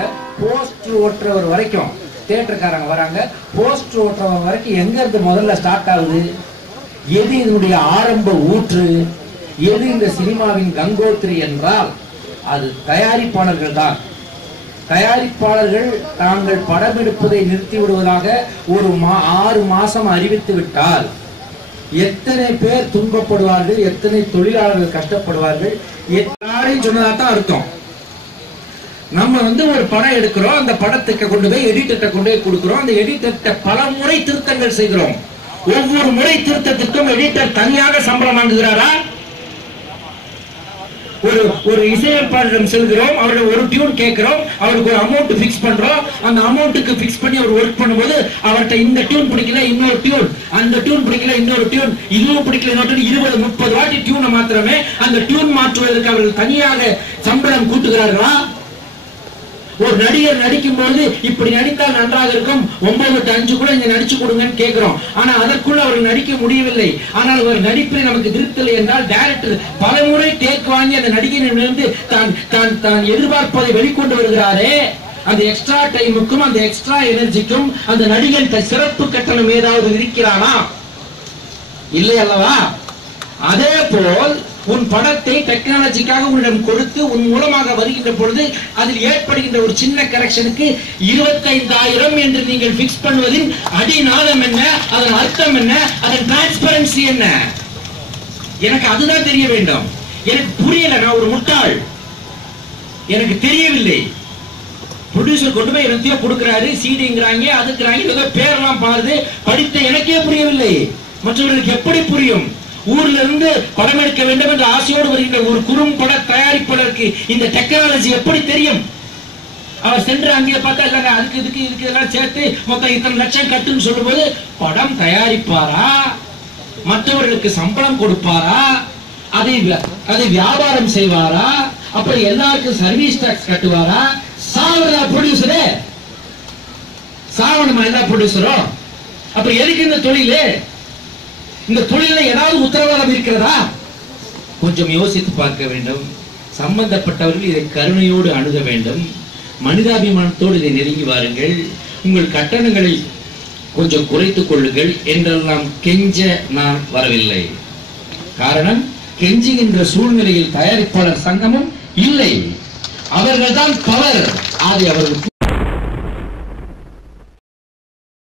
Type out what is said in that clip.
வராங்க, போஸ்டர் ஓட்டுறவர் வரைக்கும் தியேட்டருக்காரங்க வராங்க, போஸ்டர் ஓட்டுறவர் வரைக்கும் எங்க இருந்து முதல்ல ஸ்டார்ட் ஆகுது? எது இதனுடைய ஆரம்ப ஊற்று? எது இந்த சினிமாவின் கங்கோத்திரி என்றால் அது தயாரிப்பாளர்கள் தான். தயாரிப்பாளர்கள் தாங்கள் படம் எடுப்பதை நிறுத்தி விடுவதாக ஒரு 6 மாசம் அறிவித்து விட்டால் எத்தனை பேர் துன்பப்படுவார்கள், எத்தனை தொழிலாளர்கள் கஷ்டப்படுவார்கள், எல்லாரையும் சொன்னதான் அர்த்தம். நம்ம ஒரு படம் எடுக்கிறோம், அந்த படத்துக்கு கொண்டு போய் எடிட்டர்கிட்ட கொண்டு போய் கொடுக்கிறோம், அந்த எடிட்டர்கிட்ட பல முறை திருத்தங்கள் செய்கிறோம். ஒவ்வொரு முறை திருத்தத்துக்கும் எடிட்டர் தனியாக சம்பளம் வாங்குகிறாரா? ஒரு இசையமைப்பாளரிடம் செல்கிறோம், அவர்கள் ஒரு டியூன் கேட்கிறோம், அவருக்கு ஒரு அமௌண்ட் பிக்ஸ் பண்றோம், அந்த அமௌண்ட்டுக்கு பிக்ஸ் பண்ணி அவர் ஒர்க் பண்ணும்போது அவர்கிட்ட இந்த டியூன் பிடிக்கல இன்னொரு டியூன், அந்த டியூன் பிடிக்கல இன்னொரு டியூன், இதுவும் பிடிக்கல இன்னொரு 20-30 வாட்டி டியூனை மாத்திரமே அந்த டியூன் மாற்றுவதற்கு அவர்கள் தனியாக சம்பளம் கூட்டுகிறார்களா? ஒரு நடிகர் நடிக்கும் போது இப்படி நடித்தால் நன்றாக இருக்கும், 9-5 கூட இங்க நடிச்சு கொடுங்கன்னு கேட்கிறோம். ஆனா அதற்குள்ள அவர்கள் நடிக்க முடியவில்லை. ஆனால் ஒரு நடிப்பில் நமக்கு திருப்தி என்றால் டைரக்டர் பல முறை டேக் வாங்கி அந்த நடிகனிடமிருந்து தான் எதிர்பார்ப்பதை வெளிக்கொண்டு வருகிறாரே, அந்த எக்ஸ்ட்ரா டைமுக்கும் அந்த எக்ஸ்ட்ரா எனர்ஜிக்கும் அந்த நடிகன் சிறப்பு கட்டணம் ஏதாவது இருக்கிறானா? இல்லை அல்லவா? அதே போல் உன் படத்தை டெக்னாலஜிக்காக உன்னிடம் கொடுத்து உன் மூலமாக வருகின்ற பொழுது அதில் ஏற்படுகின்ற ஒரு சின்ன கரெக்ஷனுக்கு 25,000 என்று நீங்கள் பிக்ஸ் பண்ணுவதின் அடிநாதம் என்ன, அதன் அர்த்தம் என்ன, அதன் டிரான்ஸ்பரன்சி என்ன? எனக்கு அதுதான் தெரிய வேண்டும். எனக்கு புரியல, நான் ஒரு முட்டாள், எனக்கு தெரியவில்லை. ப்ரொடியூசர் கொண்டு போய் என்னத்தையோ கொடுக்கிறாரு, சீடிங்கிறாங்க, அதுக்குறாங்க, ஏதோ பேரெல்லாம் பாருது, படித்த எனக்கே புரியவில்லை, மற்றவர்களுக்கு எப்படி புரியும்? ஊர்ல இருந்து படம் எடுக்க வேண்டும் என்ற ஆசையோடு வருகின்ற ஒரு குறும்பட தயாரிப்பாளருக்கு இந்த டெக்னாலஜி எப்படி தெரியும்? அவர் சென்று அங்கே பார்த்தா இல்ல அதுக்கு இதுக்கு எல்லாம் சேர்த்து மொத்தம் இத்தனை லட்சம் கட்டுன்னு சொல்லும்போது படம் தயாரிப்பாரா? மற்றவர்களுக்கு சம்பளம் கொடுப்பாரா? அதை வியாபாரம் செய்வாரா? அப்புறம் எல்லாருக்கும் சர்வீஸ் டாக்ஸ் கட்டுவாரா? சாவரா ப்ரொடியூசரே? சாவணுமா எல்லா ப்ரொடியூசரும்? அப்புறம் எதுக்கு இந்த தொழிலே? இந்த தொழில ஏதாவது உத்தரவாதம் இருக்கிறதா? கொஞ்சம் யோசித்து பார்க்க வேண்டும். சம்பந்தப்பட்டவர்கள் இதை கருணையோடு அணுக வேண்டும், மனிதாபிமானத்தோடு இதை நெருங்கி வாருங்கள், உங்கள் கட்டணங்களை கொஞ்சம் குறைத்துக் கொள்ளுங்கள் என்றெல்லாம் கெஞ்ச நான் வரவில்லை. காரணம், கெஞ்சுகின்ற சூழ்நிலையில் தயாரிப்பாளர் சங்கமும் இல்லை. அவர்கள் தான் பவர். அதை அவர்கள்